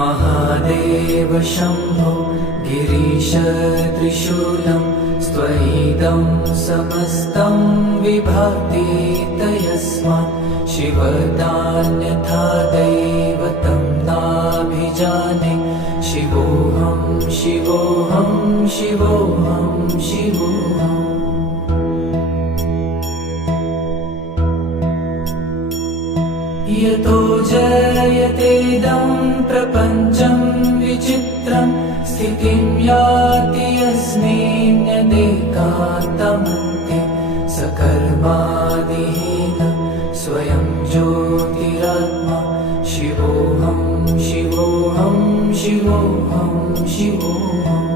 महादेव शम्भो गिरीश त्रिशूलं स्वैदं समस्तं विभाति तयस्मात् शिवदान्यथा दैवतं नाभिजाने शिवोऽहं शिवोऽहं शिवोऽहं शिवोऽहम् यतो जयतेदं प्रपञ्चं विचित्रं स्थितिं याति यस्मिन्नेकान्तमन्ते सकर्मादिहीनं स्वयं ज्योतिरात्मा शिवोऽहं शिवोऽहं शिवोऽहं शिवोऽहम्